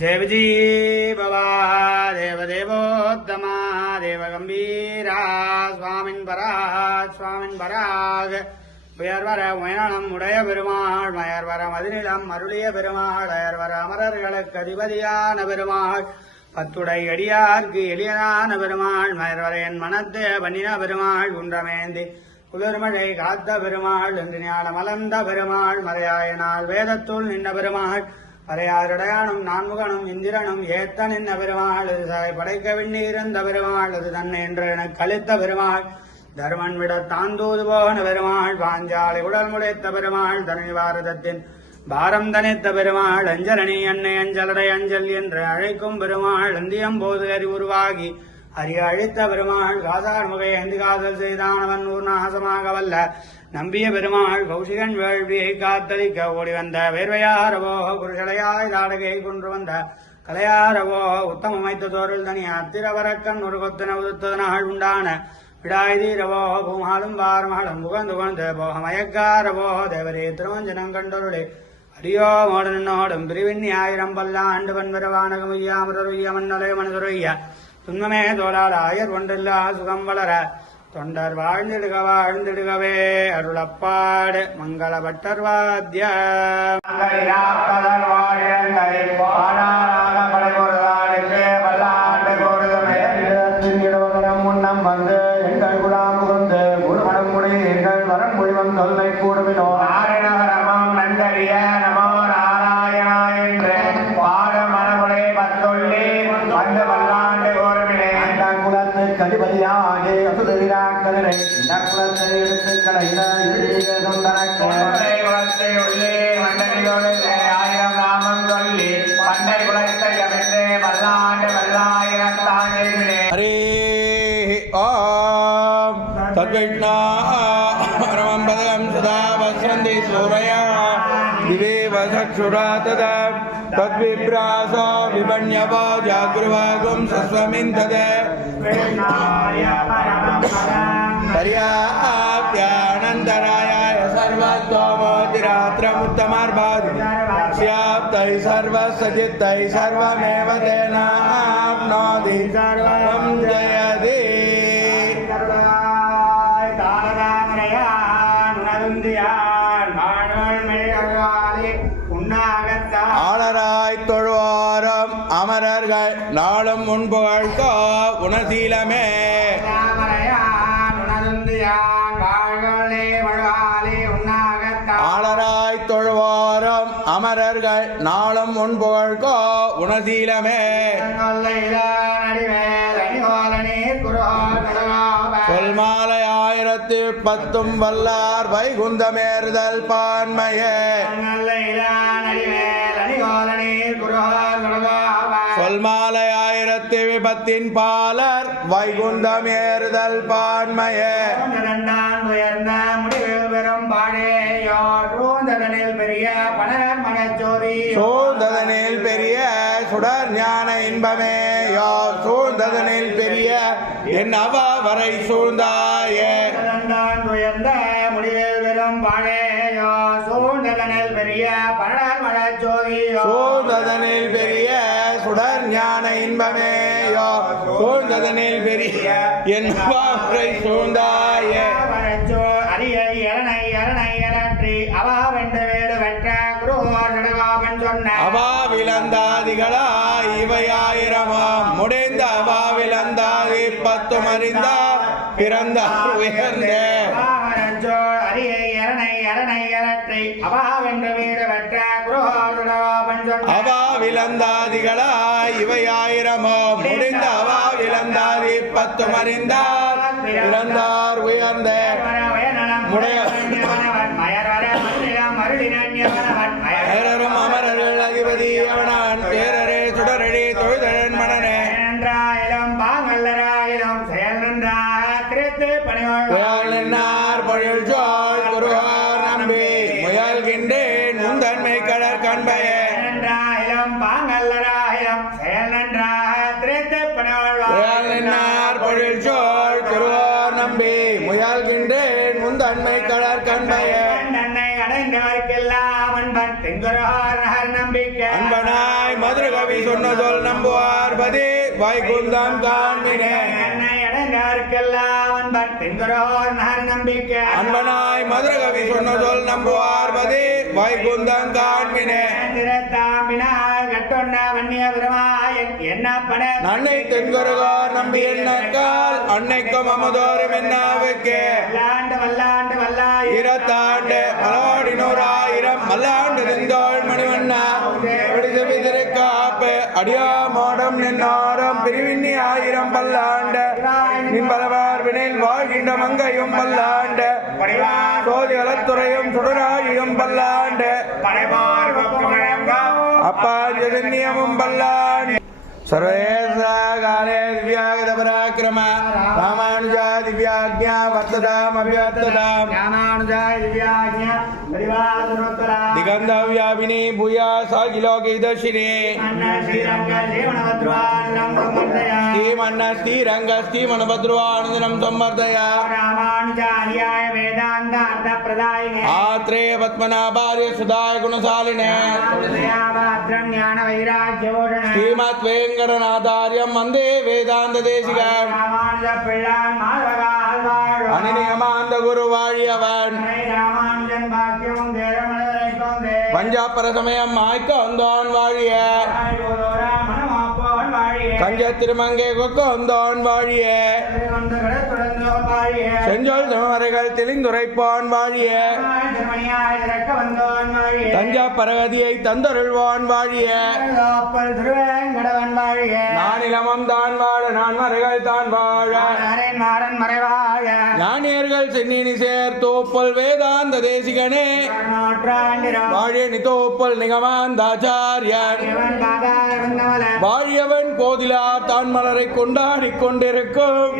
जय विजय बाबा देवदेवोत्तमा देवगंभीरा स्वामिन् पराग உயர்வர உயரணம் உடைய பெருமாள் மயர்வர மதிநிலம் அருளிய பெருமாள் அயர்வர அமரர்களுக்கு அதிபதியான பெருமாள் பத்துடை அடியார்க்கு எளியனான பெருமாள் மயர்வர என் மனத்தே பண்ணின பெருமாள் குன்றமேந்தி குளிர்மழை காத்த பெருமாள் என்று ஞான மலர்ந்த பெருமாள் மறையாயனால் வேதத்துள் நின்ற பெருமாள் பறையாருடையானும் நான்முகனும் இந்திரனும் ஏத்த நின்ற பெருமாள் படைக்க விண்ணீர்ந்த பெருமாள் அது தன்னை என்று எனக் கழித்த பெருமாள் தர்மன் விட தாந்தூது போன பெருமாள் பாஞ்சாலை உடல் முளைத்த பெருமாள் தனி பாரதத்தின் பாரம் தனித்த பெருமாள் அஞ்சலனி அன்னை அஞ்சலடை அஞ்சல் என்று அழைக்கும் பெருமாள் அந்தியம் போது உருவாகி அறிய அழித்த பெருமாள் காசார் முகை அந்தி காதல் செய்தானவன் ஊர்நாசமாக வல்ல நம்பிய பெருமாள் கௌசிகன் வேள்வியை காத்தளிக்க ஓடி வந்த வேர்வையாரவோ குருஷலையாய் தாடகை கொன்று வந்த கலையாரவோ உத்தம அமைத்த தோரில் தனி அத்திரவரக்கன் ஒரு கொத்தன உதுத்ததனால் உண்டான விடாய்தீரவோ பூமாலும் வாரமாலும் புகந்து கொண்டு போக மயக்காரவோ தேவரே திருவஞ்சனம் கண்டொருளே அடியோ மோடனோடும் பிரிவின்னி ஆயிரம் பல்லாண்டு பன்வரவானகமுய்யாமருய்ய மன்னலை மனதுரைய துன்பமே தோலால் ஆயர் ஒன்றில்லா சுகம் வளர தொண்டர் வாழ்ந்திடுகவே அருளப்பாடு மங்கள பட்டர் வாத்திய முன்னம் வந்து எங்கள் குலாம் புகுந்து குருமணம் முடிவீர்கள் வரம் முடிவம் தொல்லை கூடுமினோ ஆரணவரமம் நந்தறிய நமோ நாராயணா என்று பாட மனமுறை பத்தொள்ளி வந்து வல்லாண்டு கோருமினே அந்த குலத்து கதிபதியாகி அசுதவிராக்கதனை இந்த குலத்தை எடுத்து கடைந்த குலத்தை உள்ளே மண்டலியோடு ஆயிரம் நாமம் சொல்லி பண்டை குலத்தை அமைத்து வல்லாண்டு வல்லாயிரத்தாண்டே ஹரே ஓம் தத்விஷ்ணா பரமம் பதம் சதா வசந்தி சூரயா திவே வசக்ஷுரா ததா தத்விப்ராசோ விபண்யவோ ஜாக்ருவாகும் சஸ்வமிந்தத பர்யாப்யானந்தராயாய சர்வத்தோமோதிராத்திரமுத்தமார்பாதி ஸ்யாப்தை சர்வசஜித்தை சர்வமேவ தேனாப்னோதி சர்வம் ஜயதே ஆளராய் தொழுவாரம் அமரர்கள் நாளும் முன்புகழ்கோ உணசீலமே ஆளராய் தொழுவாரம் அமரர்கள் நாளும் முன்புகழ்கோ உணசீலமே சொல்மாலை 1010 வல்லார் வைகுந்தமேறுதல் பான்மையே சொல்மாலை 1010 பாலர் வைகுந்தமேறுதல் பான்மையே சூழ்ந்ததனில் பெரிய சுடர் ஞான இன்பமே யார் சூழ்ந்ததனில் பெரிய என் அவ வரை சூழ்ந்தாயே உயர்ந்த முடிவில் வெறும் பாழேயோ சூழ்ந்ததனில் பெரிய பழர் மழச்சோதியோ சூழ்ந்ததனில் பெரிய சுடர் ஞான இன்பமேயோ சூழ்ந்ததனில் பெரிய என் வரை சூழ்ந்தாயே அரிய இரணை இரணி அவா வென்று வேடு வெற்ற குருவான் சொன்ன அவா விளந்தாதிகளா இவையாயிரமாம் முடிந்த அவா விளந்தாதி 10 அறிந்தார் பிறந்தார் உயர்ந்த அரிய இரணை இரணி அவா வென்று வேடு வெற்ற குருவான் சொன்ன அவா விளந்தாதிகளா இவையாயிரமாம் முடிந்த அவா விளந்தாதி 10 அறிந்தார் பிறந்தார் உயர்ந்த மயரும் அமரர்கள் அதிபதி அவனான் தேரரே சுடரடி தொழுதழன் மனனே நன்றாயிரம் பாங்கல்லராயிரம் செயல் நன்றாக திரைத்து பணிவாள் நின்னார் பொழில் சோழ் குருவார் நம்பி முயல்கின்றேன் முந்தன்மை கடற் கண்பயே நன்றாயிரம் பாங்கல்லராயிரம் செயல் நன்றாக திரைத்து பணிவாள் நின்னார் பொழில் சோழ் குருவார் நம்பி முயல்கின்றேன் முந்தன்மை கடற் கண்பயே அடைந்தவர்க்கெல்லாம் அன்பன் தெங்குரார் நகர் நம்பிக்கை அன்பனாய் மதுரகவி சொன்ன சொல் நம்புவார் பதி வைகுந்தம் காண்பினே அன்பனாய் மதுரகவி சொன்ன சொல் நம்புவார் பதி வைகுந்தம் காண்பினே நன்னை தென்கொருகார் நம்பி எண்ணக்கால் அன்னைக்கும் அமுதோறும் என்னாவுக்கு இரத்தாண்டு மலோடினோராயிரம் மல்லாண்டு தெந்தோள் மணிவண்ணா திருக்காப்பு அடியா மோடம் நின்னாரம் பிரிவின்னி ஆயிரம் பல்லாண்டு நின் பலவார் வினில் வாழ்கின்ற மங்கையும் பல்லாண்டு சோதிகளத்துறையும் சுடராழியும் பல்லாண்டு அப்பா ஜெகன்யமும் பல்லாண்டு सर्वेशा काले दिव्यागत पराक्रम रामानुजा दिव्याज्ञा वर्तताम् अभिवर्तताम् रामानुजाय दिव्याज्ञा परिवारोत्तरा दिगन्धव्यापिनी भूया सागिलोकिदर्शिनी श्रीमन्नस्तिरङ्गस्तिमनभद्रवानन्दनं संवर्धया रामानुजार्याय वेदान्त अर्थप्रदायिने आत्रेय पद्मनाभार्य सुधाय गुणशालिने ज्ञान वैराग्यभूषणे श्रीमद् நாதாரியம் வந்தே வேதாந்த தேசிகம் அனிநியமாந்த குரு வாழியவன் பஞ்சாப்பர சமயம் மாய்க்க வந்தோன் வாழிய கஞ்ச திருமங்கை கொக்க வந்தோன் வாழிய செஞ்சொல் சமவரைகள் தெளிந்துரைப்பான் வாழிய தஞ்சா பரகதியை தந்தருள்வான் வாழிய நானிலமம் தான் வாழ நான் மறைகள் தான் வாழ ஞானியர்கள் சென்னினி சேர் தோப்பல் வேதாந்த தேசிகனே வாழிய நிதோப்பல் நிகமாந்தாச்சாரியன் வாழியவன் கோதிலா தான் மலரை கொண்டாடி கொண்டிருக்கும்